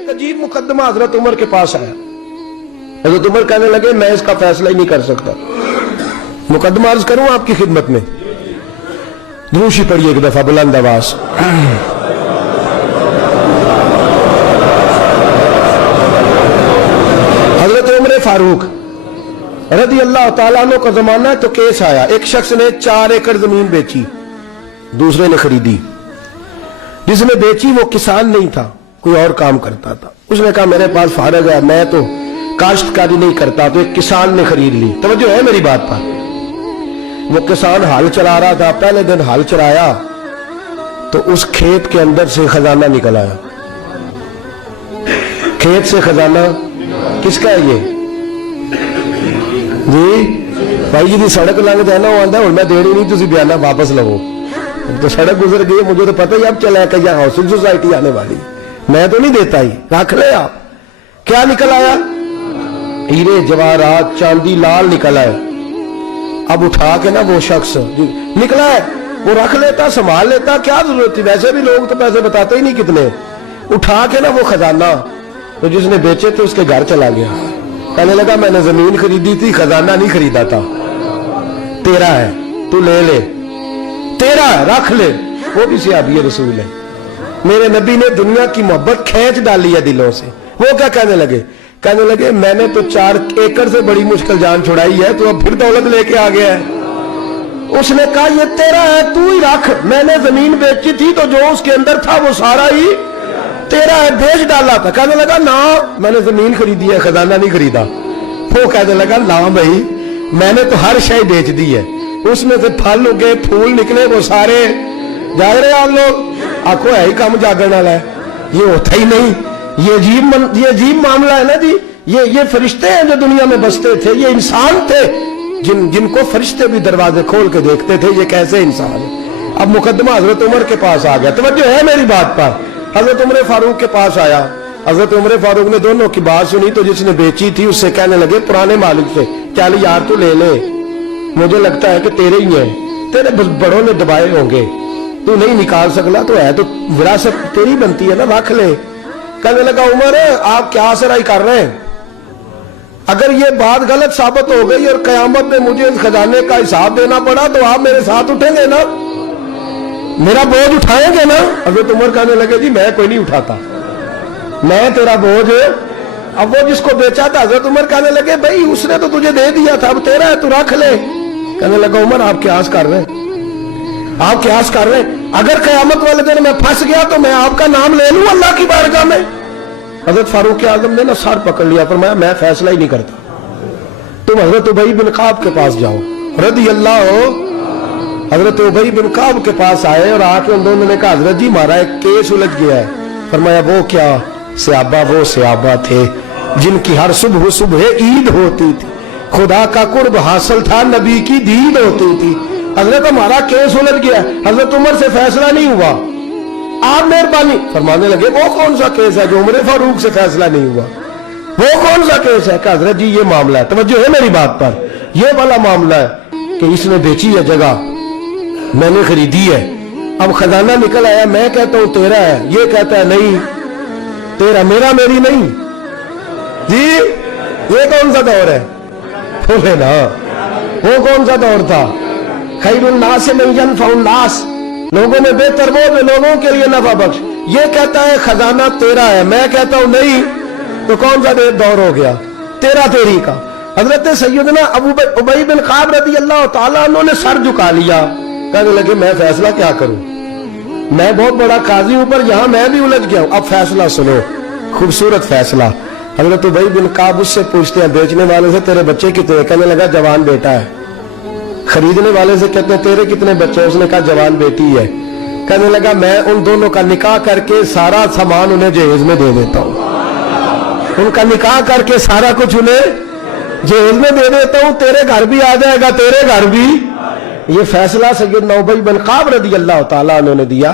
ایک عجیب مقدمہ حضرت عمر کے پاس آیا. حضرت عمر کہنے لگے میں اس کا فیصلہ ہی نہیں کر سکتا. مقدمہ عرض کروں آپ کی خدمت میں؟ دروشی پڑھیے ایک دفعہ بلند آواز. حضرت عمر فاروق رضی اللہ تعالیٰ عنہ کا زمانہ ہے تو کیس آیا. ایک شخص نے 4 ایکڑ زمین بیچی, دوسرے نے خریدی. جس نے بیچی وہ کسان نہیں تھا, کوئی اور کام کرتا تھا. اس نے کہا میرے پاس فارغ ہے, میں تو کاشتکاری نہیں کرتا, تو ایک کسان نے خرید لی. توجہ ہے میری بات پر؟ وہ کسان ہل چلا رہا تھا, پہلے دن ہل چلایا تو اس کھیت کے اندر سے خزانہ نکل آیا. کھیت سے خزانہ کس کا ہے یہ جی؟ بھائی جی سڑک لنگ جانا وہ آتا ہوں میں دینی نہیں, تھی بیانہ واپس لو. تو سڑک گزر گئی, مجھے تو پتہ ہی اب چلا کہ یہاں ہاؤسنگ سوسائٹی آنے والی, میں تو نہیں دیتا ہی, رکھ لے آپ. کیا نکل آیا؟ ہیرے جواہرات چاندی لال نکل آئے. اب اٹھا کے نا وہ شخص نکلا ہے وہ رکھ لیتا, سنبھال لیتا, کیا ضرورت تھی؟ ویسے بھی لوگ تو پیسے بتاتے ہی نہیں کتنے. اٹھا کے نا وہ خزانہ تو جس نے بیچے تھے اس کے گھر چلا گیا. کہنے لگا میں نے زمین خریدی تھی, خزانہ نہیں خریدا تھا, تیرا ہے, تو لے لے, تیرا ہے, رکھ لے. وہ بھی صحابی رسول ہے. میرے نبی نے دنیا کی محبت کھینچ ڈالی ہے دلوں سے. وہ کیا کہنے لگے؟ کہنے لگے میں نے تو 4 ایکڑ سے بڑی مشکل جان چھڑائی ہے, تو اب پھر دولت لے کے آ گیا ہے. اس نے کہا یہ تیرا ہے, تو ہی رکھ, میں نے زمین بیچی تھی تو جو اس کے اندر تھا وہ سارا ہی تیرا ہے, بیچ ڈالا تھا. کہنے لگا نا میں نے زمین خریدی ہے, خزانہ نہیں خریدا. وہ کہنے لگا لا بھائی میں نے تو ہر شے بیچ دی ہے, اس میں سے پھل اگے پھول نکلے وہ سارے. جاگ رہے آپ لوگ؟ آنکھوں ہے ہی کام جاگرنے والا ہے, یہ ہوتا ہی نہیں. یہ عجیب معاملہ ہے نا جی. یہ فرشتے ہیں جو دنیا میں بستے تھے, یہ انسان تھے جن کو فرشتے بھی دروازے کھول کے دیکھتے تھے یہ کیسے انسان ہے. اب مقدمہ حضرت عمر کے پاس آ گیا. توجہ ہے میری بات پر؟ حضرت عمر فاروق کے پاس آیا. حضرت عمر فاروق نے دونوں کی بات سنی تو جس نے بیچی تھی اس سے کہنے لگے پرانے مالک سے, چل یار تو لے لے, مجھے لگتا ہے کہ تیرے ہی ہیں, تیرے بڑوں نے دبائے ہوں گے, تو نہیں نکال سکلا, تو ہے تو وراثت تیری بنتی ہے نا, رکھ لے. کہنے لگا عمر آپ کیا سرائی کر رہے ہیں؟ اگر یہ بات غلط ثابت ہو گئی اور قیامت میں مجھے اس خزانے کا حساب دینا پڑا تو آپ میرے ساتھ اٹھیں گے نا, میرا بوجھ اٹھائیں گے نا؟ حضرت عمر کہنے لگے جی میں کوئی نہیں اٹھاتا, میں تیرا بوجھ. اب وہ جس کو بیچا تھا حضرت عمر کہنے لگے بھائی اس نے تو تجھے دے دیا تھا, اب تیرا ہے تو رکھ لے. کہنے لگا عمر آپ قیاس کر رہے ہیں, آپ قیاس کر رہے ہیں, اگر قیامت والے دن میں پھنس گیا تو میں آپ کا نام لے لوں اللہ کی بارگاہ میں؟ حضرت فاروق اعظم نے نا سر پکڑ لیا, فرمایا میں فیصلہ ہی نہیں کرتا, تم حضرت ابی بن کعب کے پاس جاؤ رضی اللہ ہو. حضرت ابی بن کعب کے پاس آئے اور آ کے ان دونوں نے کہا حضرت جی ہمارا ایک کیس الجھ گیا ہے. فرمایا وہ کیا؟ صحابہ وہ صحابہ تھے جن کی ہر صبح عید ہوتی تھی, خدا کا قرب حاصل تھا, نبی کی دید ہوتی تھی. حضرت ہمارا کیس الجھ گیا, حضرت عمر سے فیصلہ نہیں ہوا, آپ مہربانی. فرمانے لگے وہ کون سا کیس ہے جو عمر فاروق سے فیصلہ نہیں ہوا؟ وہ کون سا کیس ہے؟ کہ حضرت جی یہ معاملہ ہے. توجہ ہے میری بات پر؟ یہ والا معاملہ ہے کہ اس نے بیچی ہے جگہ, میں نے خریدی ہے, اب خزانہ نکل آیا, میں کہتا ہوں تیرا ہے, یہ کہتا ہے نہیں تیرا, میرا میری نہیں. جی یہ کون سا دور ہے؟ بولے نا وہ کون سا دور تھا؟ خیر الناس من ینفع الناس, لوگوں میں بہتر وہ جو لوگوں کے لیے نفع بخش. یہ کہتا ہے خزانہ تیرا ہے, میں کہتا ہوں نہیں, تو کون سا دور ہو گیا؟ تیرا تیری کا. حضرت سیدنا ابی بن کعب رضی اللہ تعالیٰ عنہ نے سر جھکا لیا, کہنے لگے میں فیصلہ کیا کروں, میں بہت بڑا قاضی ہوں پر یہاں میں بھی الجھ گیا ہوں. اب فیصلہ سنو, خوبصورت فیصلہ. حضرت ابی بن کعب اس سے پوچھتے ہیں بیچنے والے سے تیرے بچے کتنے؟ کہنے لگا جوان بیٹا ہے. خریدنے والے سے کہتے ہیں تیرے کتنے بچے؟ اس نے کہا جوان بیٹی ہے. کہنے لگا میں ان دونوں کا نکاح کر کے سارا سامان انہیں جہیز میں دے دیتا ہوں, ان کا نکاح کر کے سارا کچھ انہیں جہیز میں دے دیتا ہوں, تیرے گھر بھی آ جائے گا, تیرے گھر بھی. یہ فیصلہ سیدنا ابی بن کعب رضی اللہ تعالیٰ عنہ نے دیا.